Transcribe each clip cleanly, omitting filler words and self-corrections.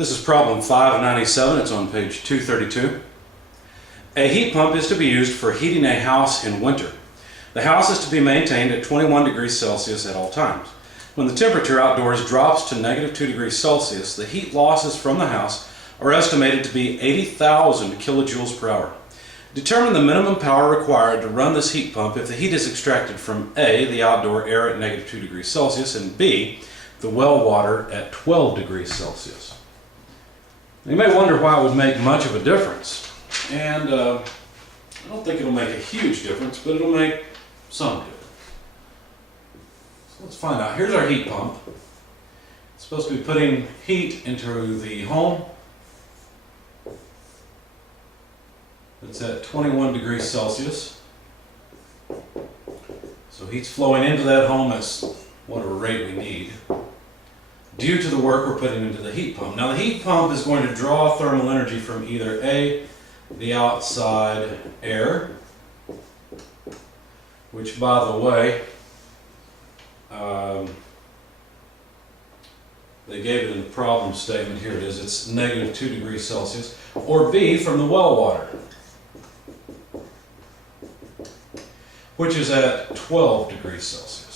This is problem 597, it's on page 232. A heat pump is to be used for heating a house in winter. The house is to be maintained at 21 degrees Celsius at all times. When the temperature outdoors drops to -2 degrees Celsius, the heat losses from the house are estimated to be 80,000 kilojoules per hour. Determine the minimum power required to run this heat pump if the heat is extracted from A, the outdoor air at -2 degrees Celsius, and B, the well water at 12 degrees Celsius. You may wonder why it would make much of a difference. And I don't think it'll make a huge difference, but it'll make some difference. So let's find out. Here's our heat pump. It's supposed to be putting heat into the home. It's at 21 degrees Celsius. So heat's flowing into that home at whatever rate we need, due to the work we're putting into the heat pump. Now the heat pump is going to draw thermal energy from either A, the outside air, which by the way, they gave it in the problem statement, here it is, it's -2 degrees Celsius, or B, from the well water, which is at 12 degrees Celsius.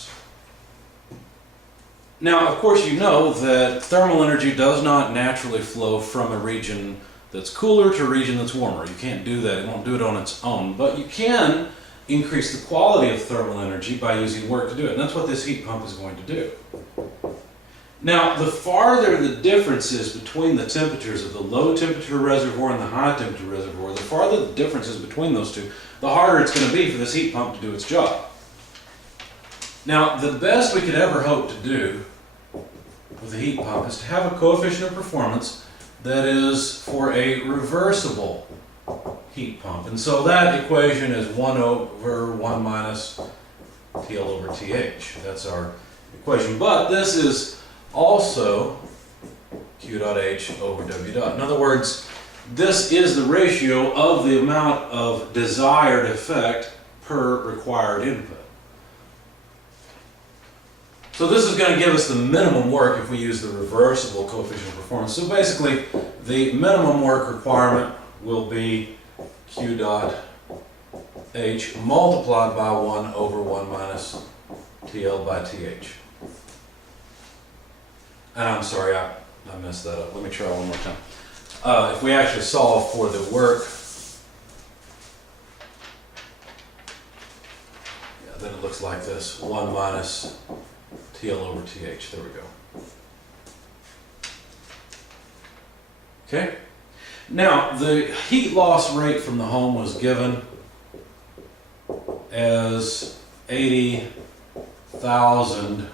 Now, of course, you know that thermal energy does not naturally flow from a region that's cooler to a region that's warmer. You can't do that. It won't do it on its own. But you can increase the quality of thermal energy by using work to do it. And that's what this heat pump is going to do. Now, the farther the difference is between the temperatures of the low temperature reservoir and the high temperature reservoir, the farther the difference is between those two, the harder it's going to be for this heat pump to do its job. Now, the best we could ever hope to do with the heat pump is to have a coefficient of performance that is for a reversible heat pump. And so that equation is 1 over 1 minus TL over TH. That's our equation. But this is also Q dot H over W dot. In other words, this is the ratio of the amount of desired effect per required input. So this is going to give us the minimum work if we use the reversible coefficient of performance. So basically, the minimum work requirement will be Q dot H multiplied by 1 over 1 minus TL by TH. And I'm sorry, I messed that up. Let me try one more time. If we actually solve for the work, then it looks like this, 1 minus TL over TH. There we go. Okay. Now, the heat loss rate from the home was given as 80,000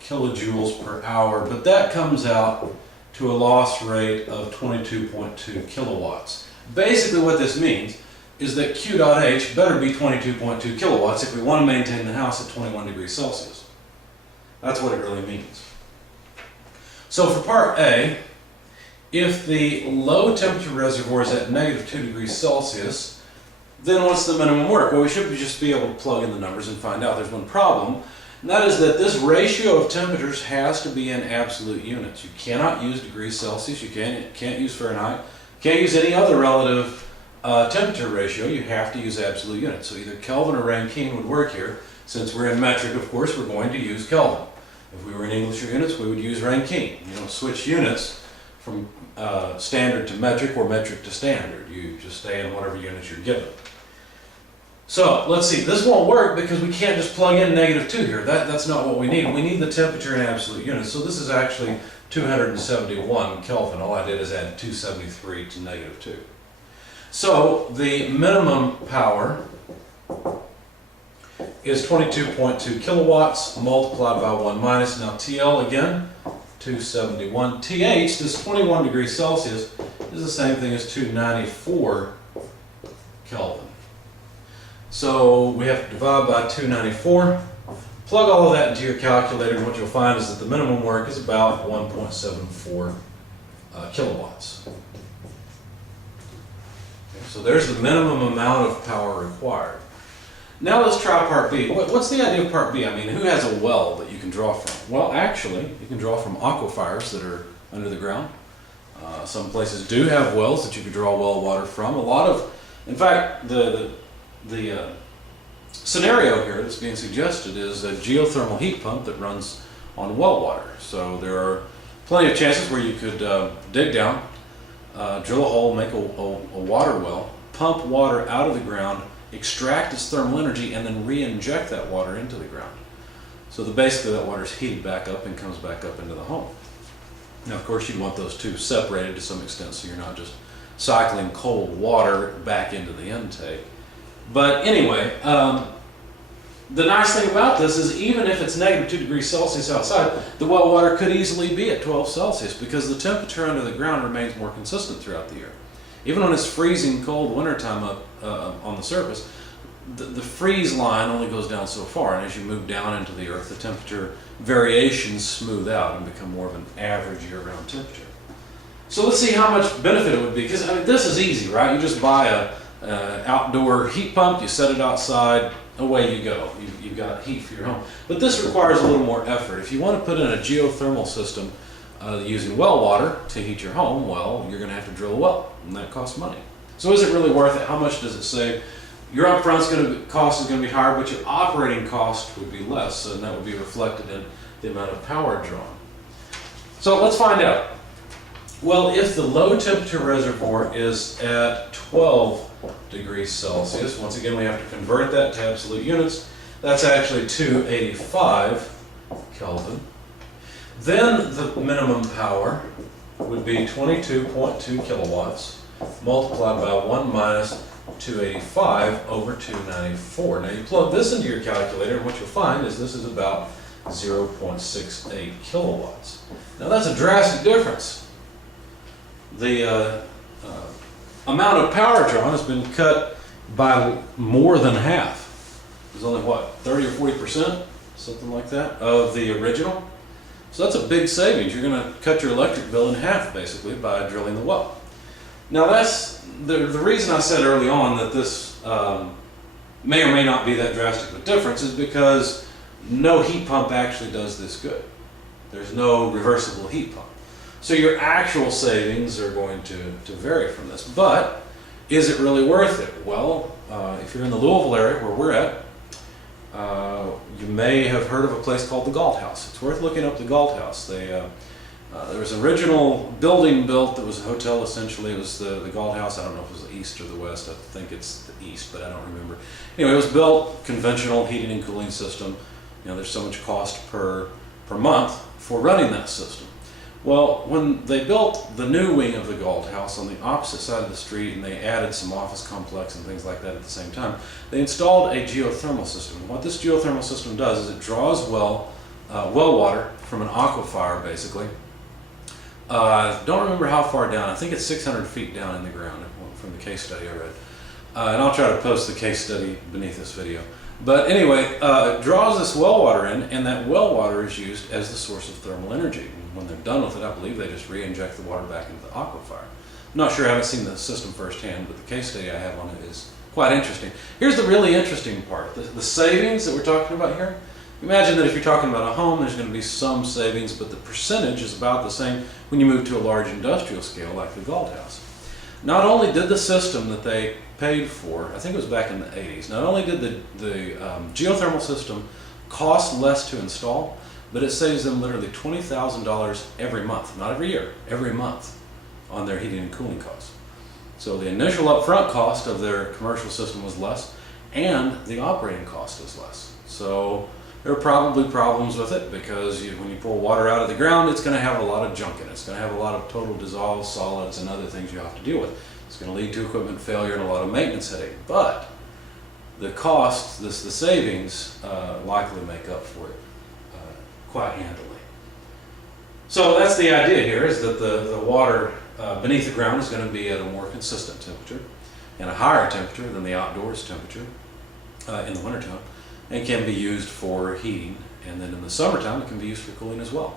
kilojoules per hour, but that comes out to a loss rate of 22.2 kilowatts. Basically what this means is that Q dot H better be 22.2 kilowatts if we want to maintain the house at 21 degrees Celsius. That's what it really means. So for part A, if the low temperature reservoir is at -2 degrees Celsius, then what's the minimum work? Well, we should just be able to plug in the numbers and find out. There's one problem, and that is that this ratio of temperatures has to be in absolute units. You cannot use degrees Celsius, you can't use Fahrenheit, you can't use any other relative temperature ratio. You have to use absolute units. So either Kelvin or Rankine would work here. Since we're in metric, of course, we're going to use Kelvin. If we were in English or units, we would use Rankine. You don't switch units from standard to metric or metric to standard. You just stay in whatever units you're given. So let's see, this won't work because we can't just plug in -2 here. That's not what we need. We need the temperature in absolute units. So this is actually 271 Kelvin. All I did is add 273 to -2. So the minimum power is 22.2 kilowatts multiplied by 1 minus. Now TL again, 271. TH, this 21 degrees Celsius, is the same thing as 294 Kelvin. So we have to divide by 294. Plug all of that into your calculator, and what you'll find is that the minimum work is about 1.74 kilowatts. Okay, so there's the minimum amount of power required. Now let's try part B. What's the idea of part B? I mean, who has a well that you can draw from? Well, actually, you can draw from aquifers that are under the ground. Some places do have wells that you could draw well water from. In fact, the scenario here that's being suggested is a geothermal heat pump that runs on well water. So there are plenty of chances where you could dig down, drill a hole, make a water well, pump water out of the ground, extract its thermal energy, and then re-inject that water into the ground. So basically that water is heated back up and comes back up into the home. Now, of course, you'd want those two separated to some extent so you're not just cycling cold water back into the intake. But anyway, the nice thing about this is even if it's negative 2 degrees Celsius outside, the well water could easily be at 12 Celsius because the temperature under the ground remains more consistent throughout the year. Even when it's freezing cold wintertime up on the surface, the freeze line only goes down so far, and as you move down into the earth, the temperature variations smooth out and become more of an average year-round temperature. So let's see how much benefit it would be, because this is easy, right? You just buy a outdoor heat pump, you set it outside, away you go. You've got heat for your home. But this requires a little more effort. If you want to put in a geothermal system using well water to heat your home, well, you're going to have to drill a well, and that costs money. So is it really worth it? How much does it save? Your upfront cost is going to be higher, but your operating cost would be less, and that would be reflected in the amount of power drawn. So let's find out. Well, if the low temperature reservoir is at 12 degrees Celsius, once again we have to convert that to absolute units, that's actually 285 Kelvin. Then the minimum power would be 22.2 kilowatts multiplied by 1 minus 285 over 294. Now you plug this into your calculator and what you'll find is this is about 0.68 kilowatts. Now that's a drastic difference. The amount of power drawn has been cut by more than half. There's only what, 30 or 40%, something like that, of the original. So that's a big savings. You're going to cut your electric bill in half basically by drilling the well. Now that's the reason I said early on that this may or may not be that drastic of a difference is because no heat pump actually does this good. There's no reversible heat pump. So your actual savings are going to vary from this. But is it really worth it? Well, if you're in the Louisville area where we're at, you may have heard of a place called the Galt House. It's worth looking up the Galt House. There was an original building built that was a hotel essentially. It was the Galt House. I don't know if it was the east or the west. I think it's the east, but I don't remember. Anyway, it was built conventional heating and cooling system. You know, there's so much cost per month for running that system. Well, when they built the new wing of the Galt House on the opposite side of the street and they added some office complex and things like that at the same time, they installed a geothermal system. And what this geothermal system does is it draws well water from an aquifer basically. Don't remember how far down. I think it's 600 feet down in the ground from the case study I read. And I'll try to post the case study beneath this video. But anyway, it draws this well water in, and that well water is used as the source of thermal energy. When they're done with it, I believe they just re-inject the water back into the aquifer. I'm not sure, I haven't seen the system firsthand, but the case study I have on it is quite interesting. Here's the really interesting part, the savings that we're talking about here. Imagine that if you're talking about a home, there's going to be some savings, but the percentage is about the same when you move to a large industrial scale like the Galt House. Not only did the system that they paid for, I think it was back in the 80s, not only did the geothermal system cost less to install, but it saves them literally $20,000 every month, not every year, every month on their heating and cooling costs. So the initial upfront cost of their commercial system was less, and the operating cost is less. So there are probably problems with it because when you pull water out of the ground, it's going to have a lot of junk in it. It's going to have a lot of total dissolved solids and other things you have to deal with. It's going to lead to equipment failure and a lot of maintenance headache. But the cost, the savings, likely make up for it quite handily. So that's the idea here, is that the water beneath the ground is going to be at a more consistent temperature and a higher temperature than the outdoors temperature in the wintertime, and can be used for heating, and then in the summertime it can be used for cooling as well.